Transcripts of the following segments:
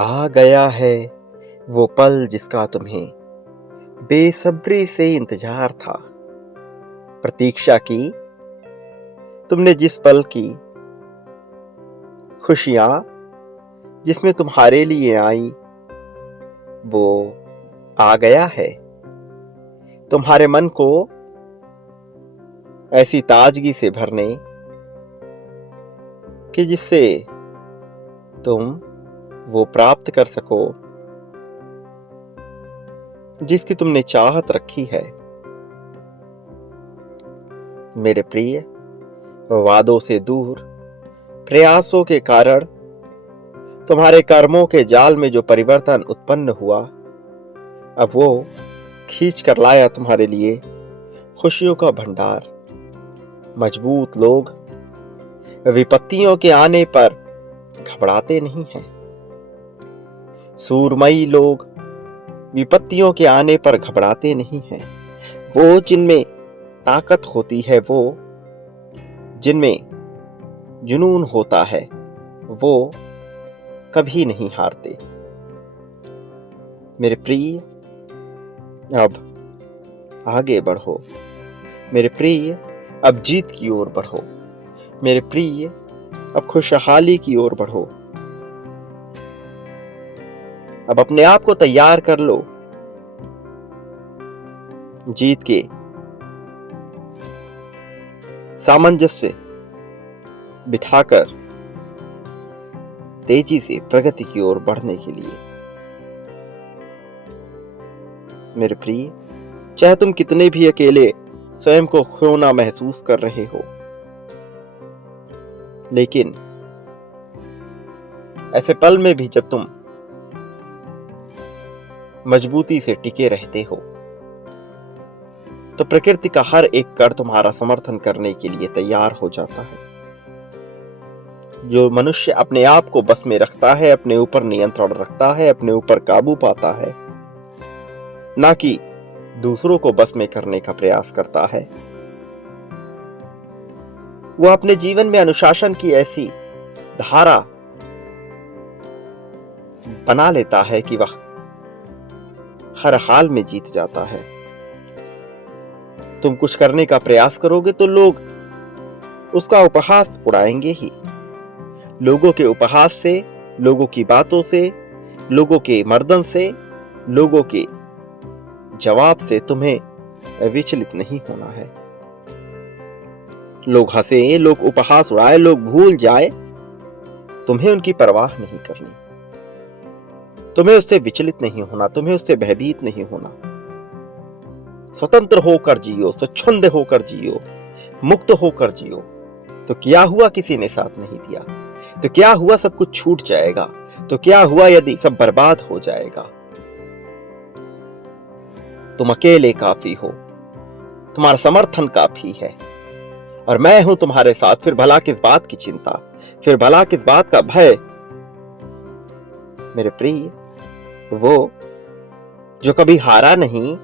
आ गया है वो पल जिसका तुम्हें बेसब्री से इंतजार था। प्रतीक्षा की तुमने जिस पल की, खुशियां जिसमें तुम्हारे लिए आई, वो आ गया है। तुम्हारे मन को ऐसी ताजगी से भरने कि जिससे तुम वो प्राप्त कर सको जिसकी तुमने चाहत रखी है। मेरे प्रिय, वादों से दूर प्रयासों के कारण तुम्हारे कर्मों के जाल में जो परिवर्तन उत्पन्न हुआ, अब वो खींच कर लाया तुम्हारे लिए खुशियों का भंडार। मजबूत लोग विपत्तियों के आने पर घबराते नहीं हैं। सूरमई लोग विपत्तियों के आने पर घबराते नहीं हैं। वो जिनमें ताकत होती है, वो जिनमें जुनून होता है, वो कभी नहीं हारते। मेरे प्रिय, अब आगे बढ़ो। मेरे प्रिय, अब जीत की ओर बढ़ो। मेरे प्रिय, अब खुशहाली की ओर बढ़ो। अब अपने आप को तैयार कर लो जीत के सामंजस्य बिठाकर तेजी से प्रगति की ओर बढ़ने के लिए। मेरे प्रिय, चाहे तुम कितने भी अकेले स्वयं को खोना महसूस कर रहे हो, लेकिन ऐसे पल में भी जब तुम मजबूती से टिके रहते हो, तो प्रकृति का हर एक कण तुम्हारा समर्थन करने के लिए तैयार हो जाता है। जो मनुष्य अपने आप को बस में रखता है, अपने ऊपर नियंत्रण रखता है, अपने ऊपर काबू पाता है, ना कि दूसरों को बस में करने का प्रयास करता है, वो अपने जीवन में अनुशासन की ऐसी धारा बना लेता है कि वह हर हाल में जीत जाता है। तुम कुछ करने का प्रयास करोगे तो लोग उसका उपहास उड़ाएंगे ही। लोगों के उपहास से, लोगों की बातों से, लोगों के मर्दन से, लोगों के जवाब से तुम्हें विचलित नहीं होना है। लोग हंसे, लोग उपहास उड़ाए, लोग भूल जाए, तुम्हें उनकी परवाह नहीं करनी। तुम्हें उससे विचलित नहीं होना, तुम्हें उससे भयभीत नहीं होना। स्वतंत्र होकर जियो, स्वच्छंद होकर जियो, मुक्त होकर जियो। तो क्या हुआ किसी ने साथ नहीं दिया? तो क्या हुआ सब कुछ छूट जाएगा? तो क्या हुआ यदि सब बर्बाद हो जाएगा? तुम अकेले काफी हो, तुम्हारा समर्थन काफी है, और मैं हूं तुम्हारे साथ। फिर भला किस बात की चिंता, फिर भला किस बात का भय? मेरे प्रिय, वो जो कभी हारा नहीं,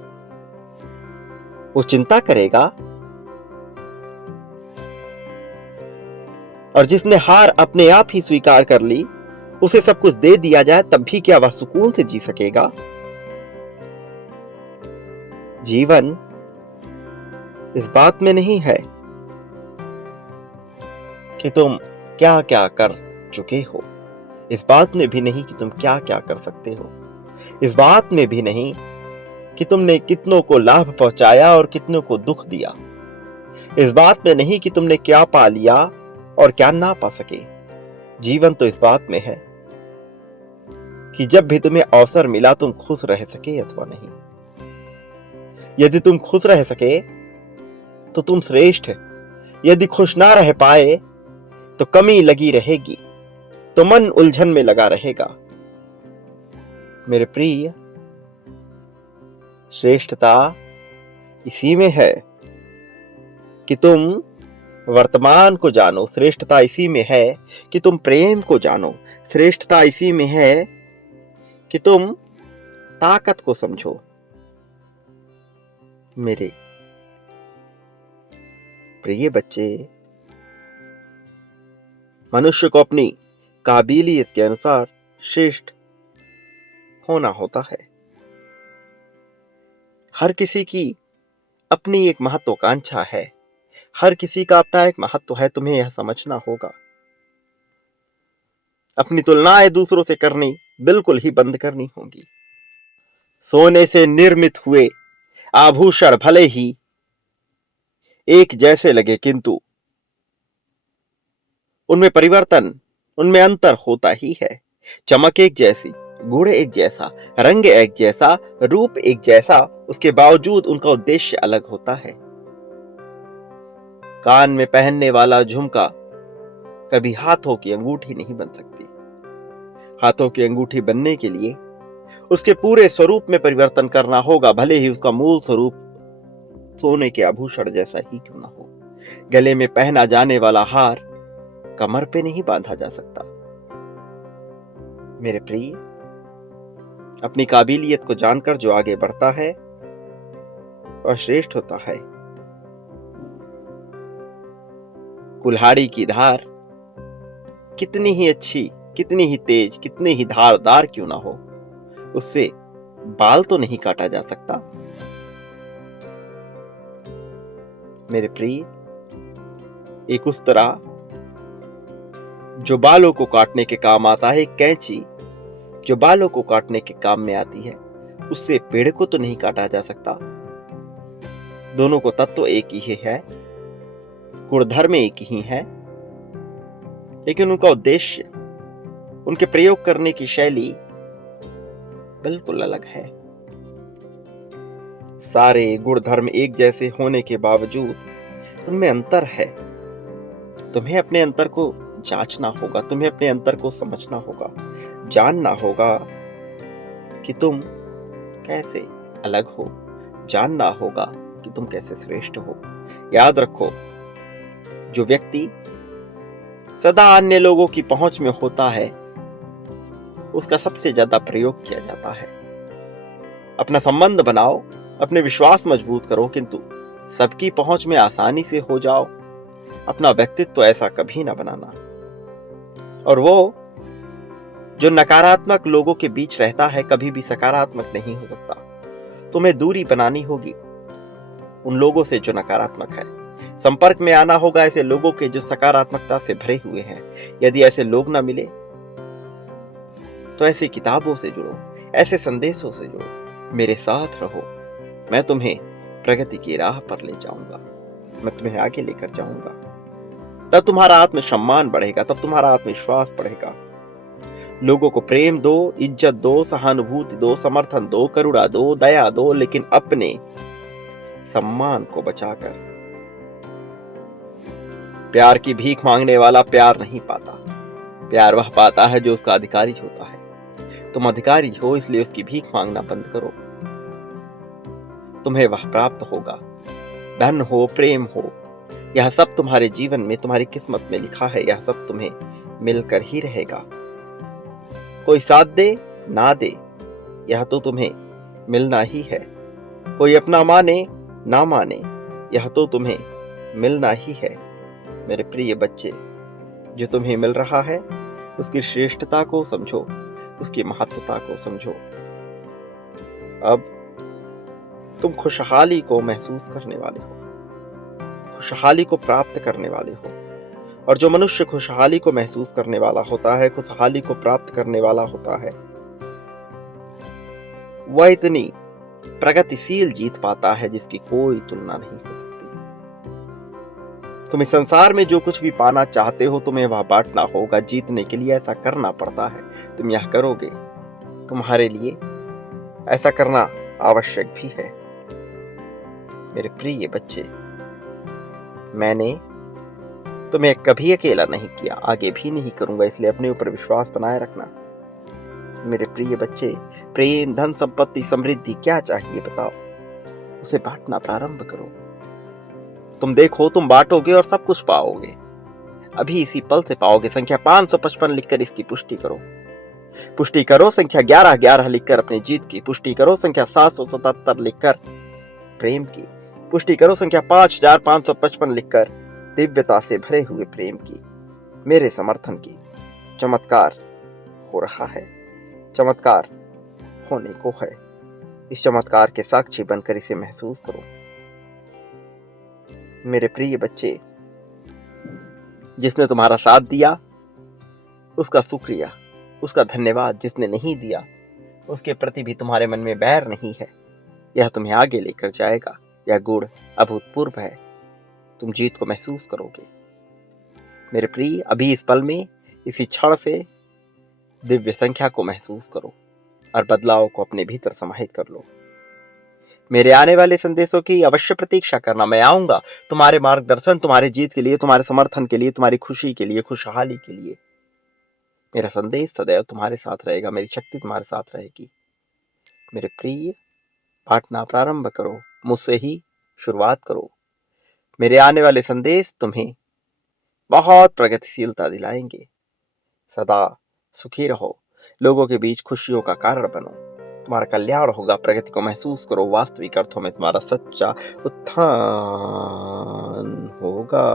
वो चिंता करेगा, और जिसने हार अपने आप ही स्वीकार कर ली, उसे सब कुछ दे दिया जाए तब भी क्या वह सुकून से जी सकेगा? जीवन इस बात में नहीं है कि तुम क्या क्या कर चुके हो, इस बात में भी नहीं कि तुम क्या क्या कर सकते हो, इस बात में भी नहीं कि तुमने कितनों को लाभ पहुंचाया और कितनों को दुख दिया, इस बात में नहीं कि तुमने क्या पा लिया और क्या ना पा सके। जीवन तो इस बात में है कि जब भी तुम्हें अवसर मिला तुम खुश रह सके अथवा नहीं। यदि तुम खुश रह सके तो तुम श्रेष्ठ, यदि खुश ना रह पाए तो कमी लगी रहेगी, तो मन उलझन में लगा रहेगा। मेरे प्रिय, श्रेष्ठता इसी में है कि तुम वर्तमान को जानो। श्रेष्ठता इसी में है कि तुम प्रेम को जानो। श्रेष्ठता इसी में है कि तुम ताकत को समझो। मेरे प्रिय बच्चे, मनुष्य को अपनी काबिलियत के अनुसार श्रेष्ठ होना होता है। हर किसी की अपनी एक महत्वाकांक्षा है, हर किसी का अपना एक महत्व है, तुम्हें यह समझना होगा। अपनी तुलनाएं दूसरों से करनी बिल्कुल ही बंद करनी होगी। सोने से निर्मित हुए आभूषण भले ही एक जैसे लगे, किंतु उनमें परिवर्तन, उनमें अंतर होता ही है। चमक एक जैसी, गुण एक जैसा, रंग एक जैसा, रूप एक जैसा, उसके बावजूद उनका उद्देश्य अलग होता है। कान में पहनने वाला झुमका कभी हाथों की अंगूठी नहीं बन सकती। हाथों की अंगूठी बनने के लिए उसके पूरे स्वरूप में परिवर्तन करना होगा, भले ही उसका मूल स्वरूप सोने के आभूषण जैसा ही क्यों ना हो। गले में पहना जाने वाला हार कमर पे नहीं बांधा जा सकता। मेरे प्रिय, अपनी काबिलियत को जानकर जो आगे बढ़ता है वह श्रेष्ठ होता है। कुल्हाड़ी की धार कितनी ही अच्छी, कितनी ही तेज, कितनी ही धारदार क्यों ना हो, उससे बाल तो नहीं काटा जा सकता। मेरे प्रिय, एक उस तरह जो बालों को काटने के काम आता है, एक कैंची जो बालों को काटने के काम में आती है, उससे पेड़ को तो नहीं काटा जा सकता। दोनों को तत्व एक ही है, गुणधर्म एक ही है, लेकिन उनका उद्देश्य, उनके प्रयोग करने की शैली बिल्कुल अलग है। सारे गुणधर्म एक जैसे होने के बावजूद उनमें अंतर है। तुम्हें अपने अंतर को जांचना होगा, तुम्हें अपने अंतर को समझना होगा, जानना होगा कि तुम कैसे अलग हो, जानना होगा कि तुम कैसे श्रेष्ठ हो। याद रखो, जो व्यक्ति सदा अन्य लोगों की पहुंच में होता है, उसका सबसे ज्यादा प्रयोग किया जाता है। अपना संबंध बनाओ, अपने विश्वास मजबूत करो, किंतु सबकी पहुंच में आसानी से हो जाओ। अपना व्यक्तित्व ऐसा कभी ना बनाना। और वो जो नकारात्मक लोगों के बीच रहता है, कभी भी सकारात्मक नहीं हो सकता। तुम्हें दूरी बनानी होगी उन लोगों से जो नकारात्मक है। संपर्क में आना होगा ऐसे लोगों के जो सकारात्मकता से भरे हुए हैं। यदि ऐसे लोग ना मिले तो ऐसी किताबों से जुड़ो, ऐसे संदेशों से जुड़ो, मेरे साथ रहो। मैं तुम्हें प्रगति की राह पर ले जाऊंगा, मैं तुम्हें आगे लेकर जाऊंगा। तब तुम्हारा आत्मसम्मान बढ़ेगा, तब तुम्हारा आत्मविश्वास बढ़ेगा। लोगों को प्रेम दो, इज्जत दो, सहानुभूति दो, समर्थन दो, करुणा दो, दया दो, लेकिन अपने सम्मान को बचाकर। प्यार की भीख मांगने वाला प्यार नहीं पाता। प्यार वह पाता है जो उसका अधिकारी होता है। तुम अधिकारी हो, इसलिए उसकी भीख मांगना बंद करो। तुम्हें वह प्राप्त होगा। धन हो, प्रेम हो, यह सब तुम्हारे जीवन में, तुम्हारी किस्मत में लिखा है। यह सब तुम्हें मिलकर ही रहेगा। कोई साथ दे ना दे, यह तो तुम्हें मिलना ही है। कोई अपना माने ना माने, यह तो तुम्हें मिलना ही है। मेरे प्रिय बच्चे, जो तुम्हें मिल रहा है उसकी श्रेष्ठता को समझो, उसकी महत्वता को समझो। अब तुम खुशहाली को महसूस करने वाले हो, खुशहाली को प्राप्त करने वाले हो। और जो मनुष्य खुशहाली को महसूस करने वाला होता है, खुशहाली को प्राप्त करने वाला होता है, वह इतनी प्रगतिशील जीत पाता है जिसकी कोई तुलना नहीं हो सकती। तुम इस संसार में जो कुछ भी पाना चाहते हो, तुम्हें वह बांटना होगा। जीतने के लिए ऐसा करना पड़ता है, तुम यह करोगे। तुम्हारे लिए ऐसा करना आवश्यक भी है। मेरे प्रिय बच्चे, मैंने तुम्हें कभी अकेला नहीं किया, आगे भी नहीं करूंगा, इसलिए अपने ऊपर विश्वास बनाए रखना। मेरे प्रिय बच्चे, प्रेम, धन, संपत्ति, समृद्धि क्या चाहिए बताओ, उसे बांटना प्रारंभ करो। तुम देखो, तुम बांटोगे और सब कुछ पाओगे। अभी इसी पल से पाओगे। संख्या 555 लिखकर इसकी पुष्टि करो। पुष्टि करो संख्या 1111 लिखकर अपनी जीत की। पुष्टि करो संख्या 777 लिखकर प्रेम की। पुष्टि करो संख्या 5555 लिखकर दिव्यता से भरे हुए प्रेम की, मेरे समर्थन की। चमत्कार हो रहा है, चमत्कार होने को है। इस चमत्कार के साक्षी बनकर इसे महसूस करो। मेरे प्रिय बच्चे, जिसने तुम्हारा साथ दिया उसका शुक्रिया, उसका धन्यवाद। जिसने नहीं दिया उसके प्रति भी तुम्हारे मन में बैर नहीं है। यह तुम्हें आगे लेकर जाएगा। यह गुण अभूतपूर्व है। तुम जीत को महसूस करोगे। मेरे प्रिय, अभी इस पल में, इसी क्षण से दिव्य संख्या को महसूस करो और बदलाव को अपने भीतर समाहित कर लो। मेरे आने वाले संदेशों की अवश्य प्रतीक्षा करना। मैं आऊंगा तुम्हारे मार्गदर्शन, तुम्हारे जीत के लिए, तुम्हारे समर्थन के लिए, तुम्हारी खुशी के लिए, खुशहाली के लिए। मेरा संदेश सदैव तुम्हारे साथ रहेगा। मेरी शक्ति तुम्हारे साथ रहेगी। मेरे प्रिय, बांटना प्रारंभ करो। मुझसे ही शुरुआत करो। मेरे आने वाले संदेश तुम्हें बहुत प्रगतिशीलता दिलाएंगे। सदा सुखी रहो। लोगों के बीच खुशियों का कारण बनो। तुम्हारा कल्याण होगा। प्रगति को महसूस करो। वास्तविक अर्थों में तुम्हारा सच्चा उत्थान होगा।